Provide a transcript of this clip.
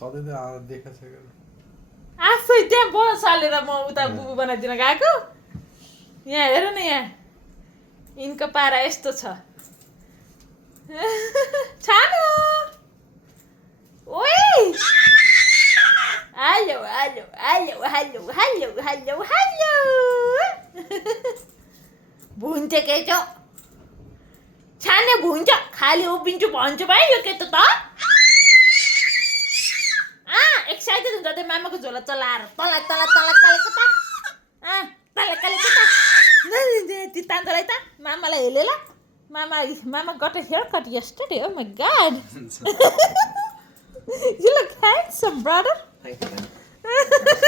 सधैँ त देखा छ आफै त्यहाँ बसालेर म उता बुबु बनाइदिन गएको यहाँ हेर न यहाँ यिनको पारा यस्तो छ छानो ओइ hello hello hello hello hello hello hello भुन्छ के छ छाने भुन्छ खाली उभिन्छु भन्छु भाइ यो केटो त एक्साइटेड हुन्छ त्यो मामाको झोला चलाएर तला तला तला तला कता तला तला कता ती तान्दलाई त मामालाई हेलेला Mama got a haircut yesterday. Oh my god. You look handsome, brother. Thank you.